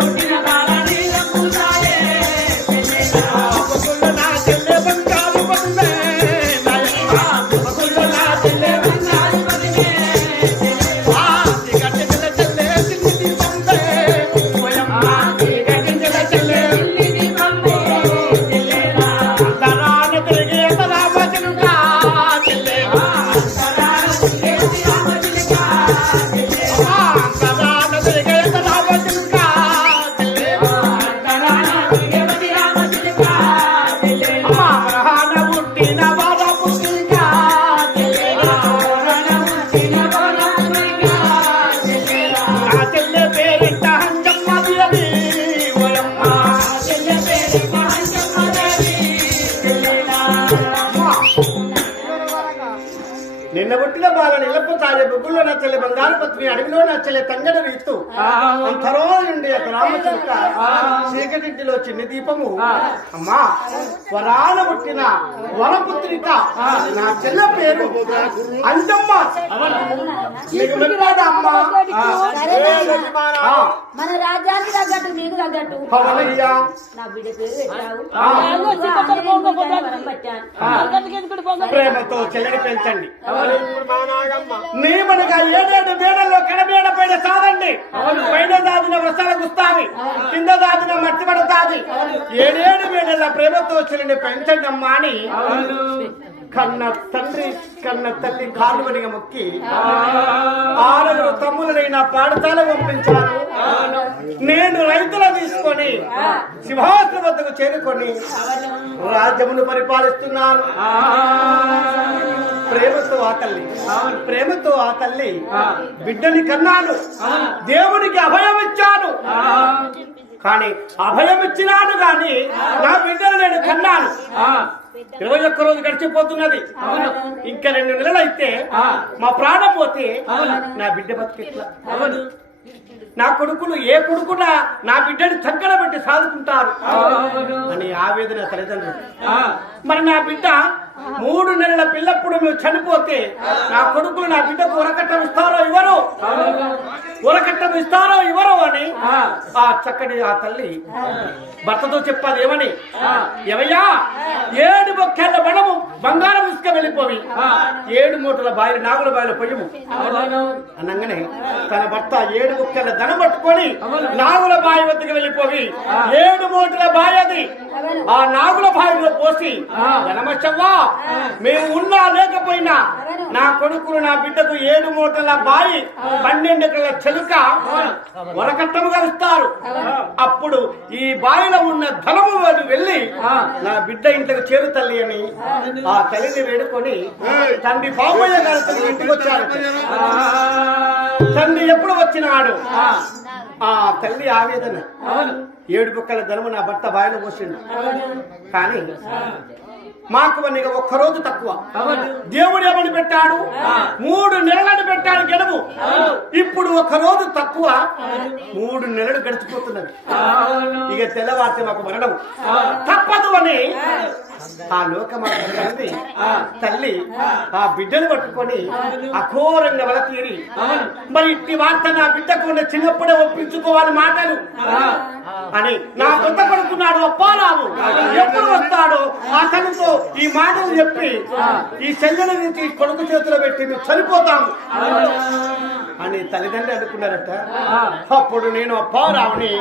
out. బొగ్గుల్లో నచ్చలే బంగారు పత్ని అడవిలో నచ్చలే తంగడ రీతు అంతరో నుండి రామచిలుక చీకటింటిలో చిన్ని దీపము. అమ్మా వరాన పుట్టిన వరపుత్రిక నా చెల్ల పేరు మెప్పాదా అమ్మా? మన రాజ్యానికి తగ్గట్టు నీకు తగ్గట్టు. నా బిడ్డ పేరు పెట్టావు. ప్రేమతో చెల్లెని పెంచండి. ఏడేడు మేడల్లో కడమేడ పైన సాదండి పైన దాదిన వస్త్రాల గుస్తావి. కింద దాదిన మట్టి పడతాది ఏడేడు మేడల ప్రేమతో చెల్లిని పెంచండి అమ్మా అని కన్న తండ్రి కన్న తల్లి కాలువనిగా మొక్కి ఆరుగురు తమ్ములనైనా పాఠశాల పంపించాను నేను రైతుల తీసుకొని సింహాసనం వద్దకు చేరుకొని రాజ్యమును పరిపాలిస్తున్నాను. ప్రేమతో ఆ తల్లి ప్రేమతో ఆ తల్లి బిడ్డని కన్నాను. దేవునికి అభయం ఇచ్చాను. కానీ అభయం ఇచ్చినాను కానీ నా బిడ్డను నేను కన్నాను. ఇరవై ఒక్క రోజు గడిచిపోతున్నది. ఇంకా రెండు నెలలు అయితే మా ప్రాణం పోతే నా బిడ్డ బతికెట్లా నా కొడుకులు ఏ కొడుకున నా బిడ్డని చక్కన పెట్టి సాదుకుంటారు. అని ఆవేదన తల్లిదండ్రులు. మరి నా బిడ్డ మూడు నెలల పిల్లప్పుడు నువ్వు చనిపోతే నా కొడుకులు నా బిడ్డకు ఉరకట్టం ఇస్తారో ఇవ్వరు? ఉరకట్టం ఇస్తారో ఇవ్వరు అని ఆ చక్కటి ఆ తల్లి భర్తతో చెప్పాలి ఏమని? ఎవయ్యా ఏడు బొక్కెళ్ళ బడము బంగారం ఇసుక వెళ్ళిపోవి. ఏడు మూటల బాయి నాగుల బాయిల పొయ్యము. అనగానే తన భర్త ఏడు ముక్కల ధన పట్టుకొని నాగుల బావి వద్దకు వెళ్ళిపోయి ఏడు మూటల బావి అది. ఆ నాగుల బావిలో పోసి ధనమచ్చవ్వా మేము ఉన్నా లేకపోయినా నా కొడుకులు నా బిడ్డకు ఏడు మూటల బాయి పన్నెండు ఎకరాల చెలుక వరకట్టముగా ఇస్తారు అప్పుడు ఈ బావిలో ఉన్న ధనము వాడు వెళ్ళి నా బిడ్డ ఇంట్లోకి చేరు తల్లి అని ఆ. తల్లిని వేడుకొని తండ్రి బాబయ్య గారితో ఇంటికి వచ్చారు. తండ్రి ఎప్పుడు వచ్చినాడు? ఆ. తల్లి ఆవేదన. ఏడు బుక్కల ధనము నా భర్త బావిలో పోసిండు. కానీ మాకు ఒక్క రోజు తక్కువ దేవుడు ఏమని పెట్టాడు? మూడు నెలలను పెట్టాడు గెలువు ఇప్పుడు ఒక రోజు తక్కువ మూడు నెలలు గడిచిపోతున్నది. ఇక తెల్లవారితే మాకు మరణం తప్పదు అని ఆ. లోకమాత తల్లి తల్లి ఆ. బిడ్డను పట్టుకొని అఘోరంగా వల తీరి మరి ఇట్టి వార్త నా బిడ్డకు చిన్నప్పుడే ఒప్పించుకోవాలి మాటలు. అని నా కొత్త కొడుకున్నాడు అప్పారాము ఎప్పుడు వస్తాడో అతనితో ఈ మాటలు చెప్పి ఈ చెల్లెలని నుంచి కొడుకు చేతిలో పెట్టి మేము చనిపోతాము అని తల్లిదండ్రి అనుకున్నారట. అప్పుడు నేను అప్పారావుని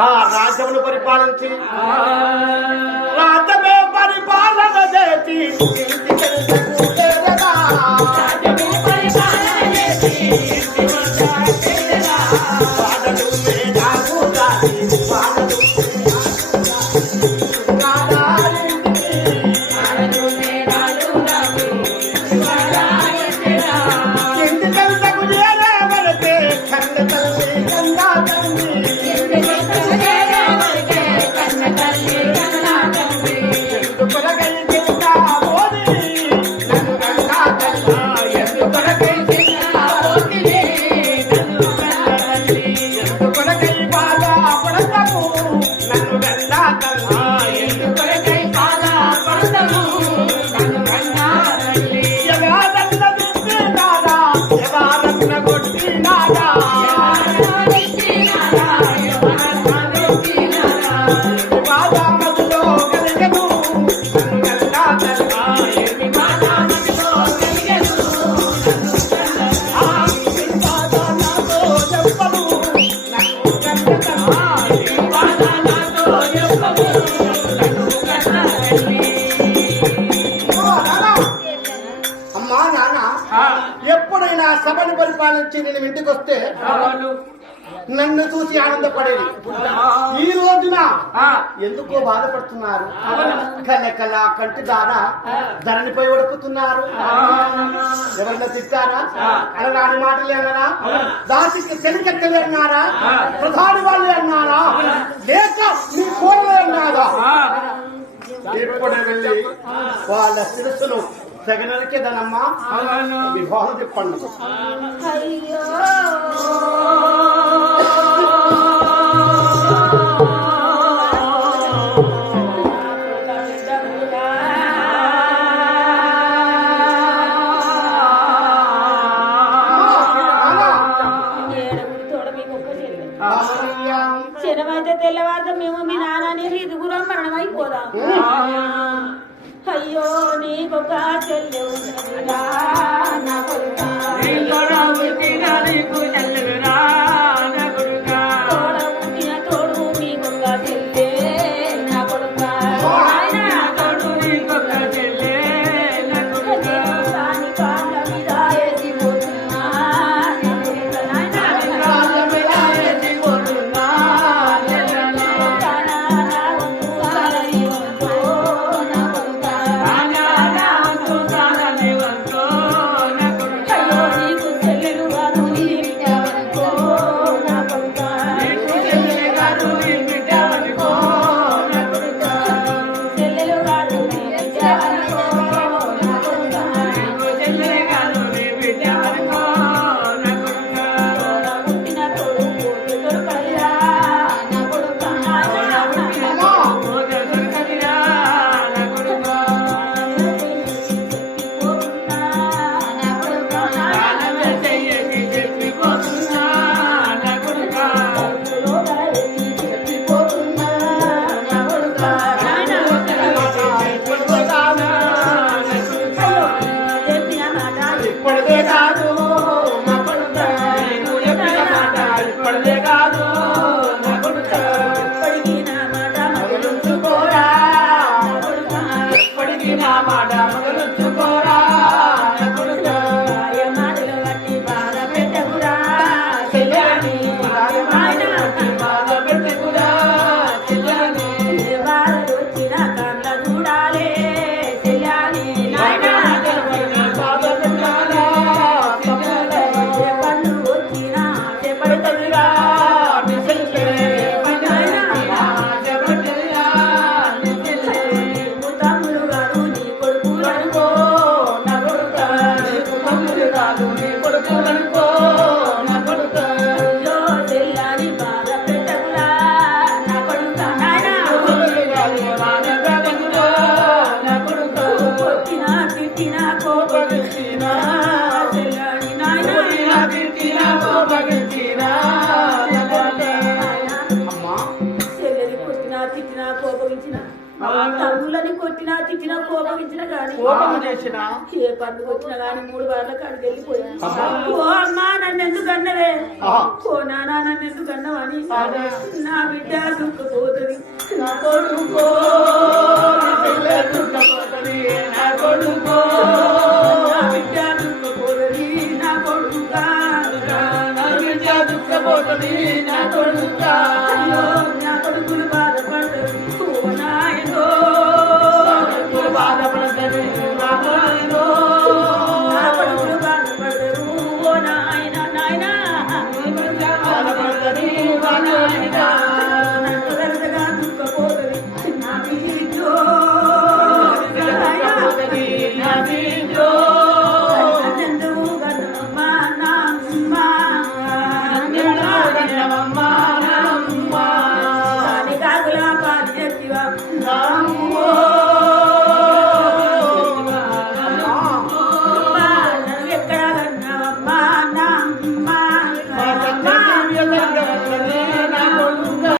ఆ రాజ్యమును పరిపాలించి రాత సభను పరిపాలించి నేను ఇంటికి వస్తే నన్ను చూసి ఆనందపడేది. ఈ రోజున ఎందుకో బాధపడుతున్నారు? కలకల కంటి దార ధరణిపై ఉడుకుతున్నారు ఎవరన్నా తిట్టారా? అనరాని మాటలే అన్నారా? దాసికి చెలికెత్తలే అన్నారా? ప్రధాని వాళ్ళే అన్నారా? లేక మీ కోరలే అన్నారా? ఇప్పుడు వెళ్ళి వాళ్ళ శిరస్సును తగినరికేదనమ్మా వివాహం చెప్పండి. శనమైతే తెల్లవారితే మేము మీ నాన్నని రీతిగురం మరణమైపోదాం. అయ్యో నీకొక చెల్లె ఉన్నదిరా నా కొడుకా. ఇప్పటికీ నా మాట తిట్టినా కోపగించిన. తమ్ముళ్ళని కొట్టినా తిట్టినా కోపగించిన చేసిన? ఏ పండుగ వచ్చినా గాని మూడు వారాల కాడికి వెళ్ళిపోయా ఓ అమ్మా నన్ను ఎందుకు అన్నవే. ఓ నాన్న నన్ను ఎందుకు అన్నవని నా బిడ్డ దుఃఖపోతుంది. నా కొడుకో నా కొడుకో. నా బిడ్డ దుఃఖపోతుంది. నా కొడుకా. నా బిడ్డ దుఃఖపోతుంది. నా కొడుకా.